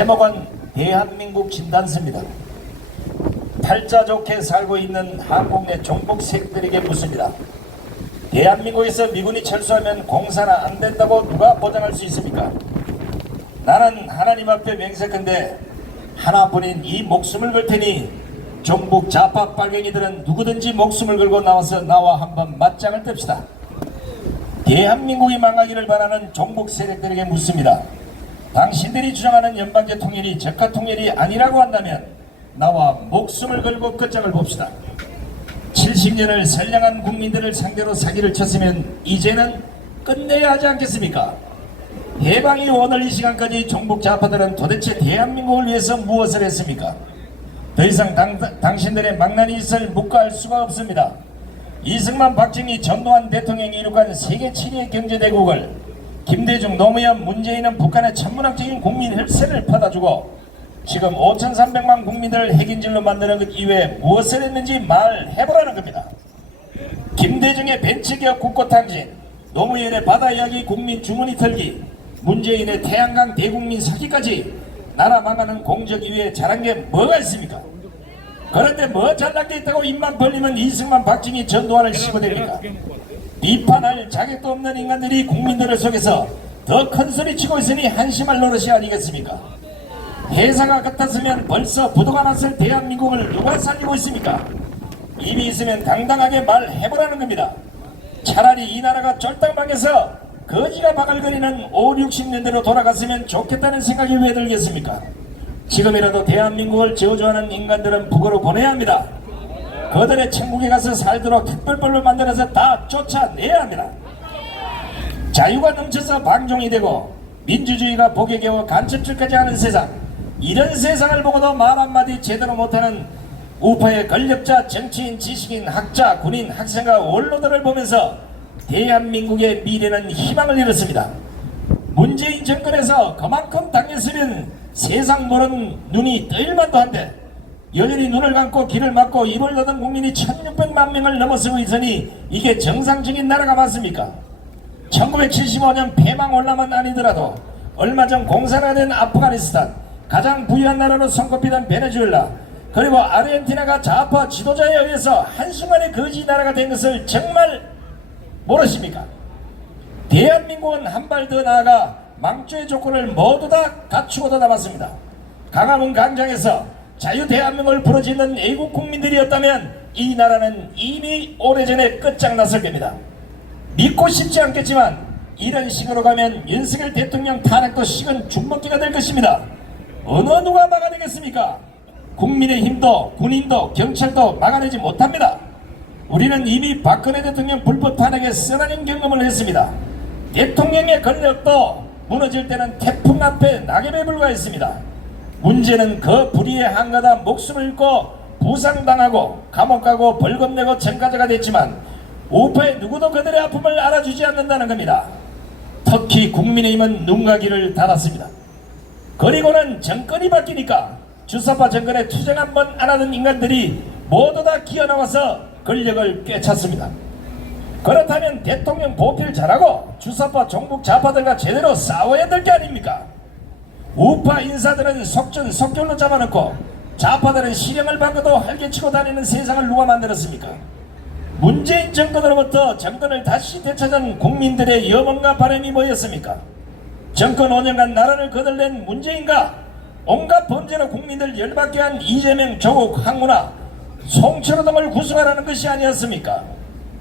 제목은 대한민국 진단서입니다. 팔자 좋게 살고 있는 한국 내 종북 세력들에게 묻습니다. 대한민국에서 미군이 철수하면 공사나 안 된다고 누가 보장할 수 있습니까? 나는 하나님 앞에 맹세컨대 하나뿐인 이 목숨을 걸 테니 종북 좌파 빨갱이들은 누구든지 목숨을 걸고 나와서 나와 한번 맞짱을 뜹시다. 대한민국이 망하기를 바라는 종북 세력들에게 묻습니다. 당신들이 주장하는 연방제 통일이 적화 통일이 아니라고 한다면 나와 목숨을 걸고 끝장을 봅시다. 70년을 선량한 국민들을 상대로 사기를 쳤으면 이제는 끝내야 하지 않겠습니까? 해방이 오늘 이 시간까지 종북 좌파들은 도대체 대한민국을 위해서 무엇을 했습니까? 더 이상 당신들의 망난이 있을 묵과할 수가 없습니다. 이승만, 박정희, 전두환 대통령이 이룩한 세계 7위의 경제대국을 김대중, 노무현, 문재인은 북한의 천문학적인 국민 혈세를 받아주고 지금 5,300만 국민들을 핵인질로 만드는 것 이외에 무엇을 했는지 말해보라는 겁니다. 김대중의 벤츠기업 국고탕진, 노무현의 바다 이야기 국민 주머니 털기, 문재인의 태양광 대국민 사기까지 나라 망하는 공적 이외에 잘한 게 뭐가 있습니까? 그런데 뭐 잘난 게 있다고 입만 벌리면 이승만, 박정희, 전두환을 씹어댑니까? 비판할 자격도 없는 인간들이 국민들을 속여서 더 큰 소리 치고 있으니 한심할 노릇이 아니겠습니까? 해사가 같았으면 벌써 부도가 났을 대한민국을 누가 살리고 있습니까? 입이 있으면 당당하게 말해보라는 겁니다. 차라리 이 나라가 쫄딱 망해서 거지가 바글거리는 5, 60년대로 돌아갔으면 좋겠다는 생각이 왜 들겠습니까? 지금이라도 대한민국을 저주하는 인간들은 북으로 보내야 합니다. 그들의 천국에 가서 살도록 특별법을 만들어서 다 쫓아내야 합니다. 자유가 넘쳐서 방종이 되고 민주주의가 복에 겨워 간첩질까지 하는 세상, 이런 세상을 보고도 말 한마디 제대로 못하는 우파의 권력자, 정치인, 지식인, 학자, 군인, 학생과 원로들을 보면서 대한민국의 미래는 희망을 잃었습니다. 문재인 정권에서 그만큼 당했으면 세상 모르는 눈이 떠일만도 한데 여전히 눈을 감고 귀를 막고 입을 닫은 국민이 1600만 명을 넘어서고 있으니 이게 정상적인 나라가 맞습니까? 1975년 패망올라만 아니더라도 얼마 전 공산화가 된 아프가니스탄, 가장 부유한 나라로 손꼽히던 베네수엘라, 그리고 아르헨티나가 좌파 지도자에 의해서 한순간에 거지 나라가 된 것을 정말 모르십니까? 대한민국은 한 발 더 나아가 망조의 조건을 모두 다 갖추고도 남았습니다. 강화문 광장에서 자유대한민국을 부르짖는 애국 국민들이었다면 이 나라는 이미 오래전에 끝장났을 겁니다. 믿고 싶지 않겠지만 이런 식으로 가면 윤석열 대통령 탄핵도 식은 죽먹기가 될 것입니다. 어느 누가 막아내겠습니까? 국민의힘도 군인도 경찰도 막아내지 못합니다. 우리는 이미 박근혜 대통령 불법 탄핵에 쓰라린 경험을 했습니다. 대통령의 권력도 무너질 때는 태풍 앞에 낙엽에 불과했습니다. 문제는 그 불의에 한가다 목숨을 잃고 부상당하고 감옥 가고 벌금 내고 전가자가 됐지만 우파의 누구도 그들의 아픔을 알아주지 않는다는 겁니다. 특히 국민의힘은 눈가기를 닫았습니다. 그리고는 정권이 바뀌니까 주사파 정권에 투쟁 한 번 안 하던 인간들이 모두 다 기어나와서 권력을 꿰찼습니다. 그렇다면 대통령 보필 잘하고 주사파 종북 좌파들과 제대로 싸워야 될 게 아닙니까? 우파 인사들은 속전속결로 잡아놓고 좌파들은 실형을 받고도 활개치고 다니는 세상을 누가 만들었습니까? 문재인 정권으로부터 정권을 다시 되찾은 국민들의 염원과 바람이 뭐였습니까? 정권 5년간 나라를 거들낸 문재인과 온갖 범죄로 국민들 열받게 한 이재명, 조국, 황운하, 송철호 등을 구속하라는 것이 아니었습니까?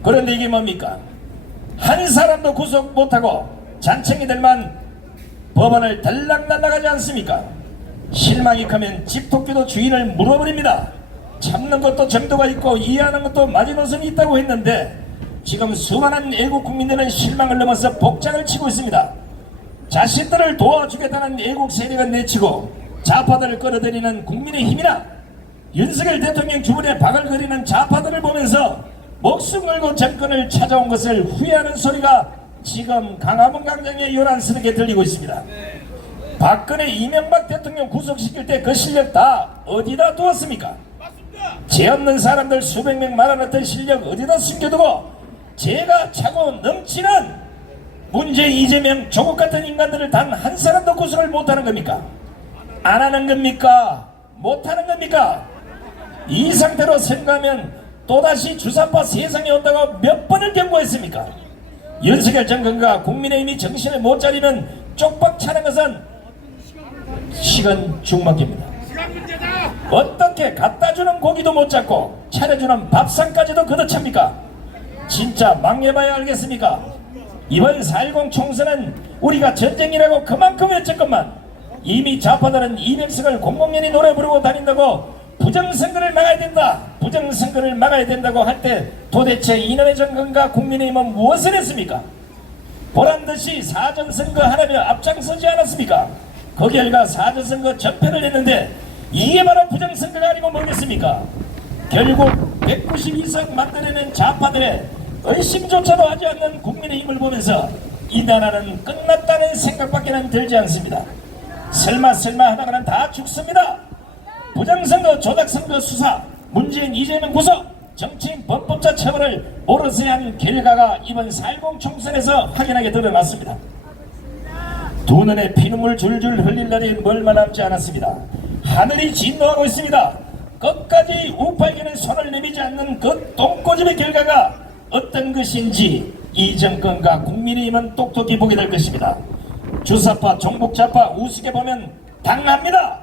그런데 이게 뭡니까? 한 사람도 구속 못하고 잔챙이들만 법원을 들락날락하지 않습니까? 실망이 크면 집토끼도 주인을 물어버립니다. 참는 것도 정도가 있고 이해하는 것도 마지노선이 있다고 했는데 지금 수많은 애국 국민들은 실망을 넘어서 복장을 치고 있습니다. 자신들을 도와주겠다는 애국 세력은 내치고 좌파들을 끌어들이는 국민의힘이나 윤석열 대통령 주변에 바글거리는 좌파들을 보면서 목숨 걸고 정권을 찾아온 것을 후회하는 소리가 지금 강화문 광장에 요란스럽게 들리고 있습니다. 박근혜, 이명박 대통령 구속시킬 때 그 실력 다 어디다 두었습니까? 죄 없는 사람들 수백 명 말아놨던 실력 어디다 숨겨두고 죄가 차고 넘치는 문재인, 이재명, 조국 같은 인간들을 단 한 사람도 구속을 못하는 겁니까? 안 하는 겁니까? 못 하는 겁니까? 이 상태로 생각하면 또다시 주사파 세상에 온다고 몇 번을 경고했습니까? 윤석열 정권과 국민의힘이 정신을 못 차리면 쪽박 차는 것은 시간 죽먹기입니다. 어떻게 갖다주는 고기도 못 잡고 차려주는 밥상까지도 걷어찹니까? 진짜 망해봐야 알겠습니까? 이번 4.10 총선은 우리가 전쟁이라고 그만큼 외쳤건만 이미 좌파들은 200석을 공공연히 노래 부르고 다닌다고 부정선거를 막아야 된다, 부정선거를 막아야 된다고 할 때 도대체 이놈의 정권과 국민의힘은 무엇을 했습니까? 보란듯이 사전선거 하라며 앞장서지 않았습니까? 그 결과 사전선거 전패를 했는데 이게 바로 부정선거가 아니고 뭐겠습니까? 결국 192석 만들어낸 좌파들의 의심조차도 하지 않는 국민의힘을 보면서 이 나라는 끝났다는 생각밖에는 들지 않습니다. 설마 하다가는 다 죽습니다. 부정선거, 조작선거 수사, 문재인, 이재명 구속, 정치인 범법자 처벌을 오롯이 한 결과가 이번 4.10 총선에서 확연하게 드러났습니다. 두 눈에 피눈물 줄줄 흘릴 날이 얼마 남지 않았습니다. 하늘이 진노하고 있습니다. 끝까지 우파에게는 손을 내미지 않는 그 똥꼬집의 결과가 어떤 것인지 이 정권과 국민의힘은 똑똑히 보게 될 것입니다. 주사파, 종북자파 우습게 보면 당합니다.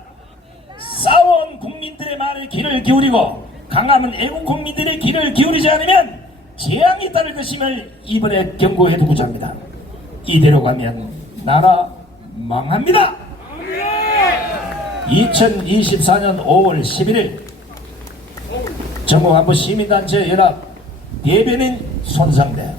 싸워온 국민들의 말에 귀를 기울이고 강함은 애국 국민들의 귀를 기울이지 않으면 재앙이 따를 것임을 이번에 경고해두고자 합니다. 이대로 가면 나라 망합니다. 2024년 5월 11일 전국안보 시민단체 연합 대변인 손상대